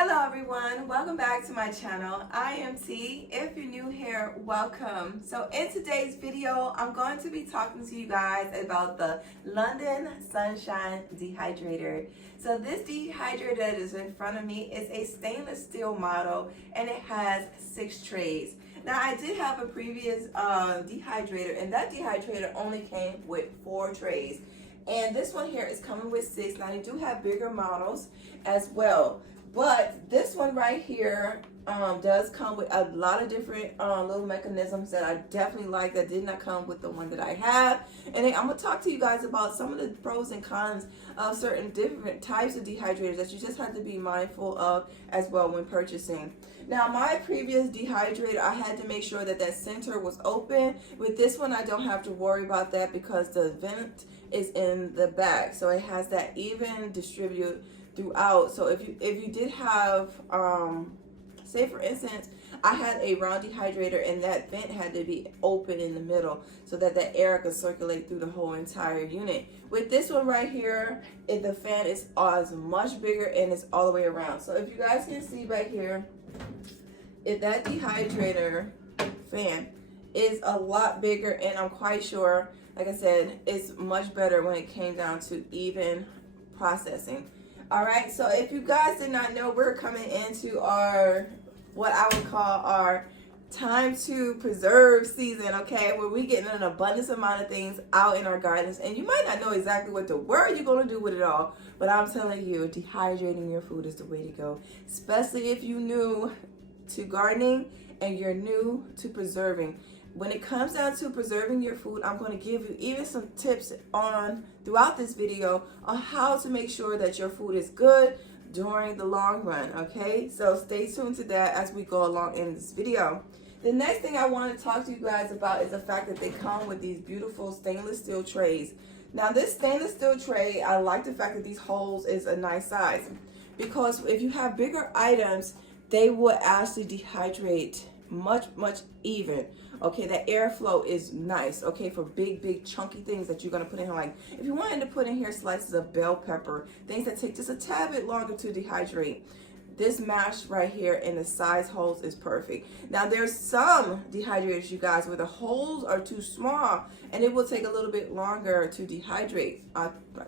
Hello everyone, welcome back to my channel. I am T. If you're new here, welcome. So in today's video, I'm going to be talking to you guys about the London Sunshine Dehydrator. So this dehydrator that is in front of me is a stainless steel model and it has 6 trays. Now I did have a previous dehydrator and that dehydrator only came with 4 trays. And this one here is coming with 6. Now they do have bigger models as well. But this one right here does come with a lot of different little mechanisms that I definitely like that did not come with the one that I have. And then I'm going to talk to you guys about some of the pros and cons of certain different types of dehydrators that you just have to be mindful of as well when purchasing. Now my previous dehydrator, I had to make sure that that center was open. With this one, I don't have to worry about that because the vent is in the back. So it has that even distribute throughout. So if you did have say for instance I had a round dehydrator and that vent had to be open in the middle so that the air could circulate through the whole entire unit. With this one right here, the fan is much bigger and it's all the way around. So if you guys can see right here, if that dehydrator fan is a lot bigger, and I'm quite sure, like I said, it's much better when it came down to even processing. All right, so if you guys did not know, we're coming into our, what I would call our time to preserve season, okay, where we getting an abundance amount of things out in our gardens, and you might not know exactly what the word you're going to do with it all, but I'm telling you, dehydrating your food is the way to go, especially if you're new to gardening and you're new to preserving. When it comes down to preserving your food, I'm going to give you even some tips on throughout this video on how to make sure that your food is good during the long run, okay? So stay tuned to that as we go along in this video. The next thing I want to talk to you guys about is the fact that they come with these beautiful stainless steel trays. Now this stainless steel tray, I like the fact that these holes is a nice size, because if you have bigger items, they will actually dehydrate much even. Okay, that airflow is nice, okay, for big chunky things that you're going to put in here. Like if you wanted to put in here slices of bell pepper, things that take just a tad bit longer to dehydrate, this mash right here in the size holes is perfect. Now there's some dehydrators, you guys, where the holes are too small and it will take a little bit longer to dehydrate.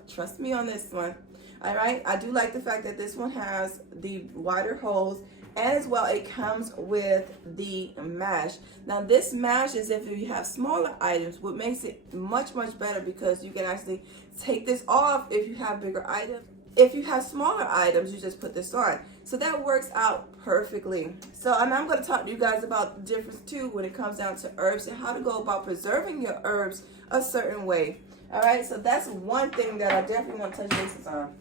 Trust me on this one. All right, I do like the fact that this one has the wider holes, and as well it comes with the mash. Now this mash is if you have smaller items, what makes it much better, because you can actually take this off if you have bigger items. If you have smaller items, you just put this on. So that works out perfectly. So and I'm going to talk to you guys about the difference too when it comes down to herbs and how to go about preserving your herbs a certain way. All right, so that's one thing that I definitely want to touch bases on.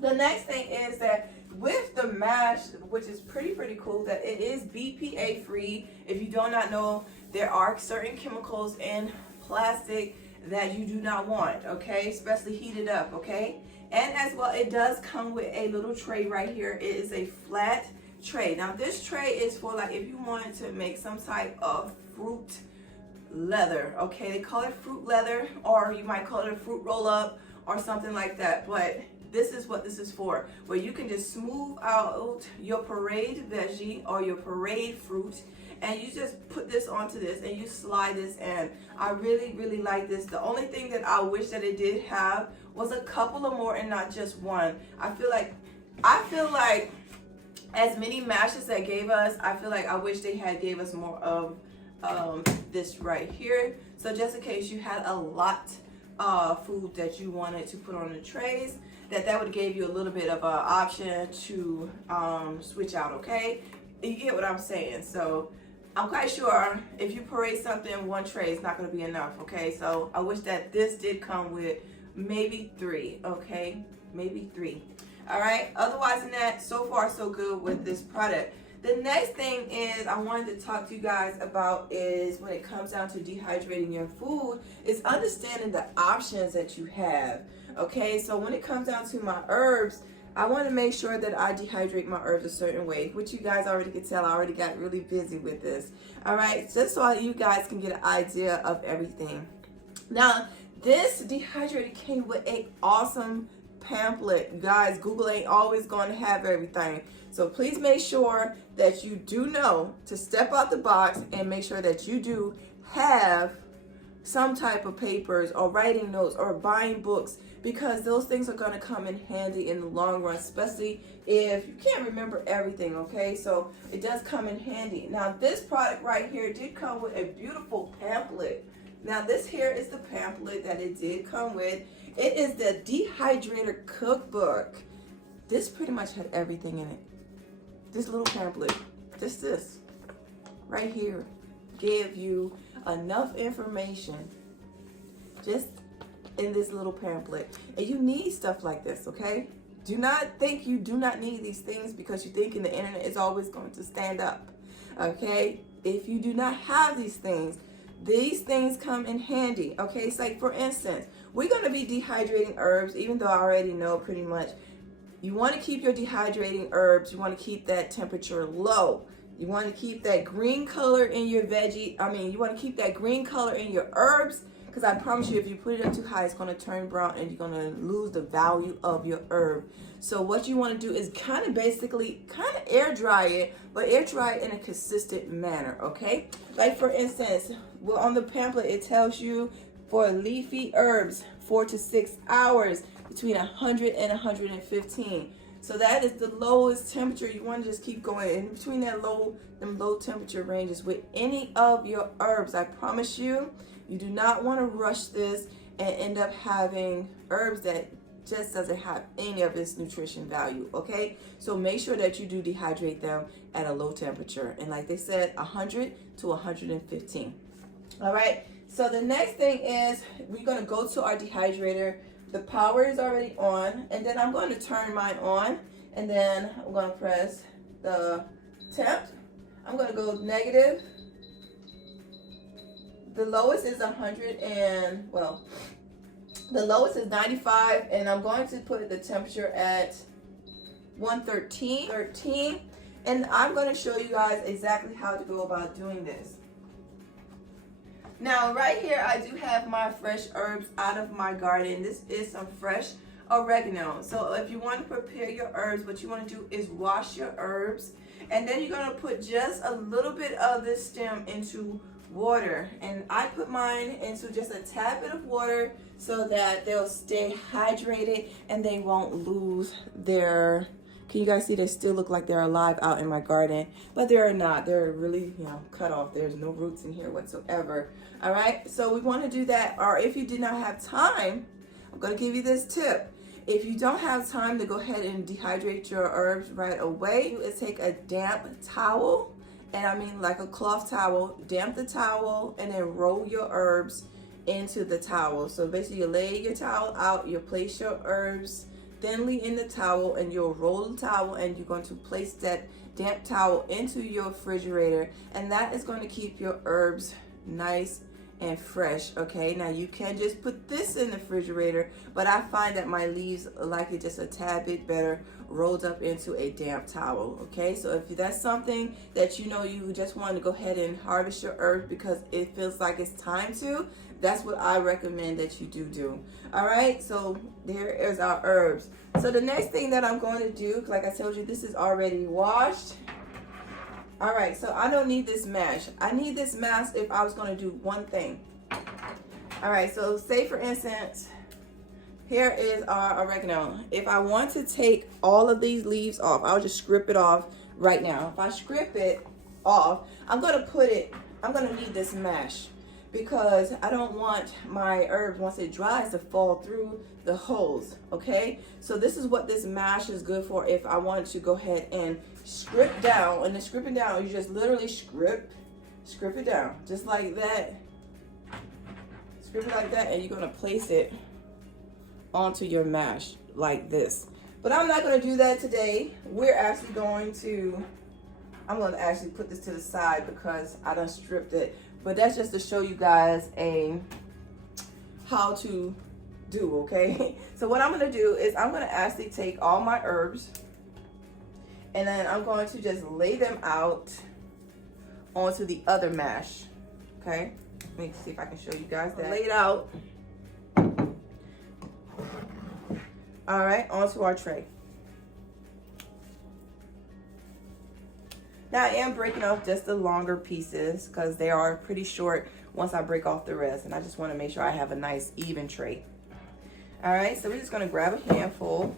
The next thing is that with the mash, which is pretty cool, that it is BPA free. If you do not know, there are certain chemicals in plastic that you do not want, okay, especially heated up, okay. And as well, it does come with a little tray right here. It is a flat tray. Now this tray is for like if you wanted to make some type of fruit leather, okay, they call it fruit leather, or you might call it a fruit roll up or something like that, but this is what this is for, where you can just smooth out your parade veggie or your parade fruit, and you just put this onto this and you slide this in. I really like this. The only thing that I wish that it did have was a couple of more and not just one. I feel like as many mashes that gave us, I feel like I wish they had gave us more of this right here. So just in case you had a lot of food that you wanted to put on the trays, that would give you a little bit of an option to switch out, okay? You get what I'm saying? So I'm quite sure if you parade something, one tray is not going to be enough, okay? So I wish that this did come with maybe 3, okay? Maybe 3. All right? Otherwise than that, so far so good with this product. The next thing is I wanted to talk to you guys about is when it comes down to dehydrating your food, is understanding the options that you have. Okay, so when it comes down to my herbs, I want to make sure that I dehydrate my herbs a certain way, which you guys already can tell. I already got really busy with this. All right, just so you guys can get an idea of everything. Now, this dehydrator came with an awesome pamphlet. Guys, Google ain't always going to have everything. So please make sure that you do know to step out the box and make sure that you do have some type of papers or writing notes or buying books, because those things are going to come in handy in the long run, especially if you can't remember everything. Okay, so it does come in handy. Now this product right here did come with a beautiful pamphlet. Now this here is the pamphlet that it did come with. It is the Dehydrator Cookbook. This pretty much had everything in it. This little pamphlet, this right here, gave you enough information just in this little pamphlet. And you need stuff like this, okay? Do not think you do not need these things because you think the internet is always going to stand up, okay? If you do not have these things come in handy, okay? It's like, for instance, we're going to be dehydrating herbs, even though I already know pretty much. You want to keep your dehydrating herbs, you want to keep that temperature low. You want to keep that green color in your you want to keep that green color in your herbs, because I promise you, if you put it up too high, it's going to turn brown and you're going to lose the value of your herb. So what you want to do is kind of air dry it, but air dry it in a consistent manner, okay? Like for instance, well, on the pamphlet, it tells you for leafy herbs, 4 to 6 hours, between 100 and 115. So that is the lowest temperature. You want to just keep going in between them low temperature ranges with any of your herbs. I promise you, you do not want to rush this and end up having herbs that just doesn't have any of its nutrition value, okay? So make sure that you do dehydrate them at a low temperature. And like they said, 100 to 115. All right, so the next thing is we're going to go to our dehydrator. The power is already on, and then I'm going to turn mine on, and then I'm going to press the temp. I'm going to go negative. The lowest is 95, and I'm going to put the temperature at 113. And I'm going to show you guys exactly how to go about doing this. Now right here I do have my fresh herbs out of my garden. This is some fresh oregano. So if you want to prepare your herbs, what you want to do is wash your herbs, and then you're going to put just a little bit of this stem into water. And I put mine into just a tad bit of water so that they'll stay hydrated and they won't lose their, can you guys see they still look like they're alive out in my garden, but they're not. They're really, cut off. There's no roots in here whatsoever. All right, so we want to do that. Or if you did not have time, I'm going to give you this tip. If you don't have time to go ahead and dehydrate your herbs right away, is take a damp towel, and I mean like a cloth towel, damp the towel, and then roll your herbs into the towel. So basically you lay your towel out, you place your herbs thinly in the towel, and you'll roll the towel, and you're going to place that damp towel into your refrigerator, and that is going to keep your herbs nice and fresh. Okay, now you can just put this in the refrigerator, but I find that my leaves like it just a tad bit better rolled up into a damp towel. Okay, so if that's something that you just want to go ahead and harvest your herbs because it feels like it's time to, that's what I recommend that you do. All right, so there is our herbs. So the next thing that I'm going to do, like I told you, this is already washed. All right, so I don't need this mash. I need this mash if I was going to do one thing. All right, so say for instance, here is our oregano. If I want to take all of these leaves off, I'll just strip it off right now. If I strip it off, I'm going to need this mash because I don't want my herbs, once it dries, to fall through the holes, okay? So this is what this mash is good for if I want to go ahead and strip down. And then stripping down, you just literally strip it down, just like that. Strip it like that, and you're gonna place it onto your mash like this. But I'm not gonna do that today. We're actually I'm gonna actually put this to the side because I done stripped it. But that's just to show you guys how to do, okay? So what I'm gonna do is I'm gonna actually take all my herbs, and then I'm going to just lay them out onto the other mash, okay? Let me see if I can show you guys that. Lay it out. All right, onto our tray. Now I am breaking off just the longer pieces because they are pretty short once I break off the rest, and I just want to make sure I have a nice even tray. All right, so we're just going to grab a handful.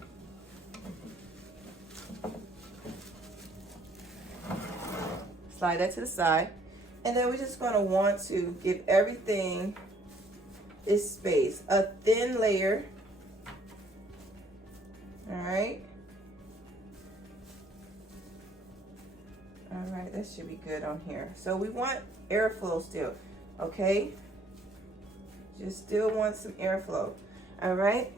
Slide that to the side. And then we're just going to want to give everything its space. A thin layer. All right. All right, that should be good on here. So we want airflow still, okay? Just still want some airflow. All right.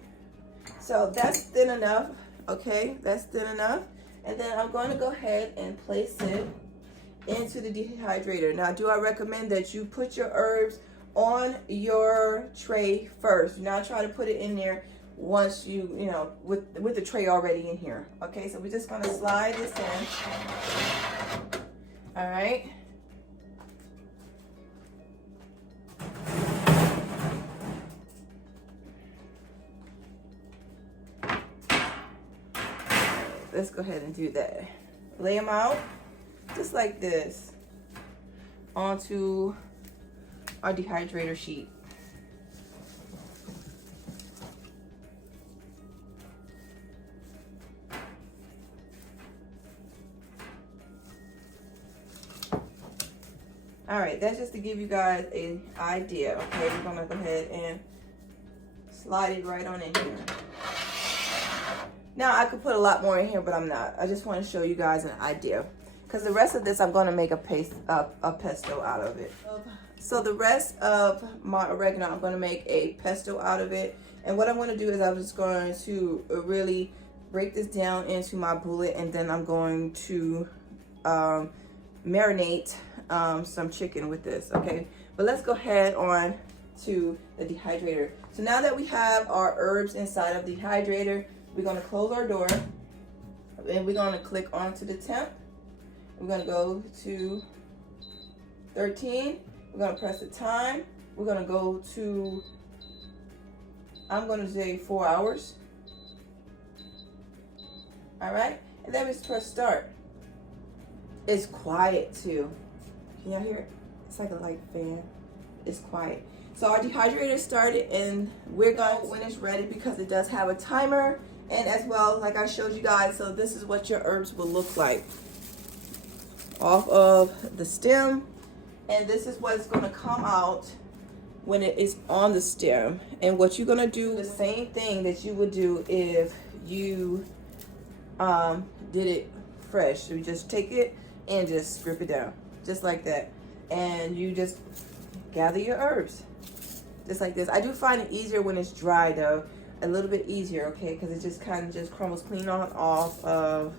So that's thin enough, okay? That's thin enough. And then I'm going to go ahead and place it into the dehydrator. Now, do I recommend that you put your herbs on your tray first? Do not try to put it in there once you know, with the tray already in here. Okay, so we're just gonna slide this in. All right. Let's go ahead and do that. Lay them out just like this onto our dehydrator sheet. All right, that's just to give you guys an idea. Okay, we're gonna go ahead and slide it right on in here. Now I could put a lot more in here, but I'm not. I just want to show you guys an idea, because the rest of this I'm going to make a pesto out of it. So the rest of my oregano, I'm going to make a pesto out of it. And what I'm going to do is I'm just going to really break this down into my bullet, and then I'm going to marinate some chicken with this. Okay, but let's go ahead on to the dehydrator. So now that we have our herbs inside of the dehydrator, we're going to close our door, and we're going to click onto the temp. We're going to go to 13. We're going to press the time. We're going to go to, I'm going to say 4 hours. All right, and then we press start. It's quiet too. Can y'all hear it? It's like a light fan. It's quiet. So our dehydrator started, and we're going when it's ready, because it does have a timer. And as well, like I showed you guys, so this is what your herbs will look like off of the stem. And this is what is going to come out when it is on the stem. And what you're going to do, the same thing that you would do if you did it fresh. So you just take it and just strip it down, just like that. And you just gather your herbs, just like this. I do find it easier when it's dry though. A little bit easier, okay, because it just kind of just crumbles clean off of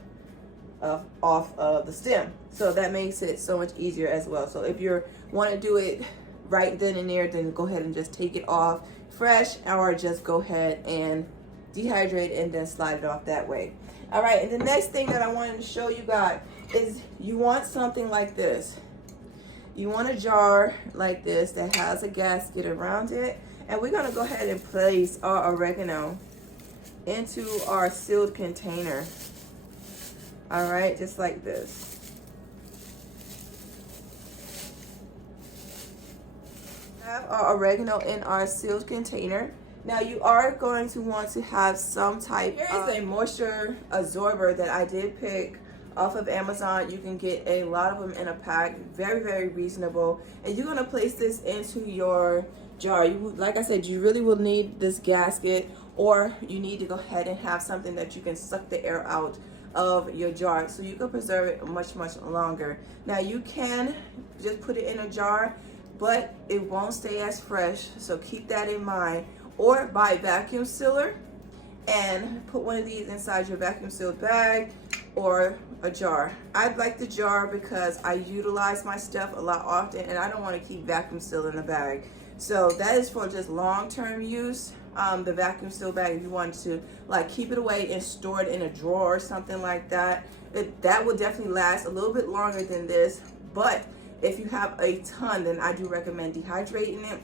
the stem, so that makes it so much easier as well. So if you want to do it right then and there, then go ahead and just take it off fresh, or just go ahead and dehydrate and then slide it off that way. All right, and the next thing that I wanted to show you guys is you want something like this. You want a jar like this that has a gasket around it. And we're going to go ahead and place our oregano into our sealed container. All right, just like this. We have our oregano in our sealed container. Now you are going to want to have some type of a moisture absorber that I did pick off of Amazon. You can get a lot of them in a pack, very, very reasonable. And you're going to place this into your jar. Like I said, you really will need this gasket, or you need to go ahead and have something that you can suck the air out of your jar, so you can preserve it much longer. Now you can just put it in a jar, but it won't stay as fresh, so keep that in mind. Or buy a vacuum sealer and put one of these inside your vacuum sealed bag or a jar. I like the jar because I utilize my stuff a lot often, and I don't want to keep vacuum sealed in the bag. So that is for just long-term use. The vacuum seal bag, if you want to like keep it away and store it in a drawer or something like that, that will definitely last a little bit longer than this. But if you have a ton, then I do recommend dehydrating it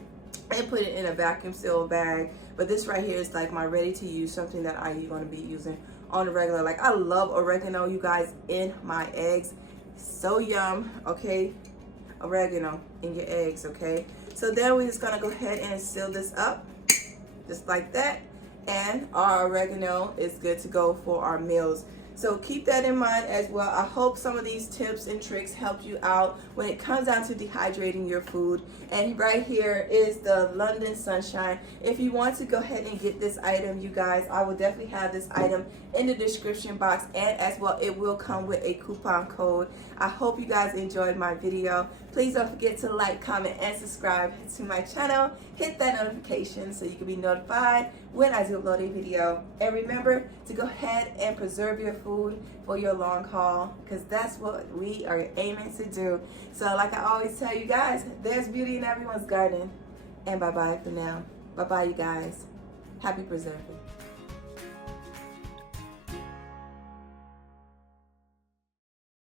and put it in a vacuum sealed bag. But this right here is like my ready to use, something that I'm going to be using on the regular. Like, I love oregano, you guys, in my eggs. So yum. Okay, oregano in your eggs. Okay, so then we're just gonna go ahead and seal this up just like that, and our oregano is good to go for our meals. So keep that in mind as well. I hope some of these tips and tricks helped you out when it comes down to dehydrating your food. And right here is the London Sunshine. If you want to go ahead and get this item, you guys, I will definitely have this item in the description box, and as well it will come with a coupon code. I hope you guys enjoyed my video. Please don't forget to like, comment, and subscribe to my channel. Hit that notification so you can be notified when I do upload a video. And remember to go ahead and preserve your food for your long haul, because that's what we are aiming to do. So like I always tell you guys, there's beauty in everyone's garden. And bye-bye for now. Bye-bye, you guys. Happy preserving.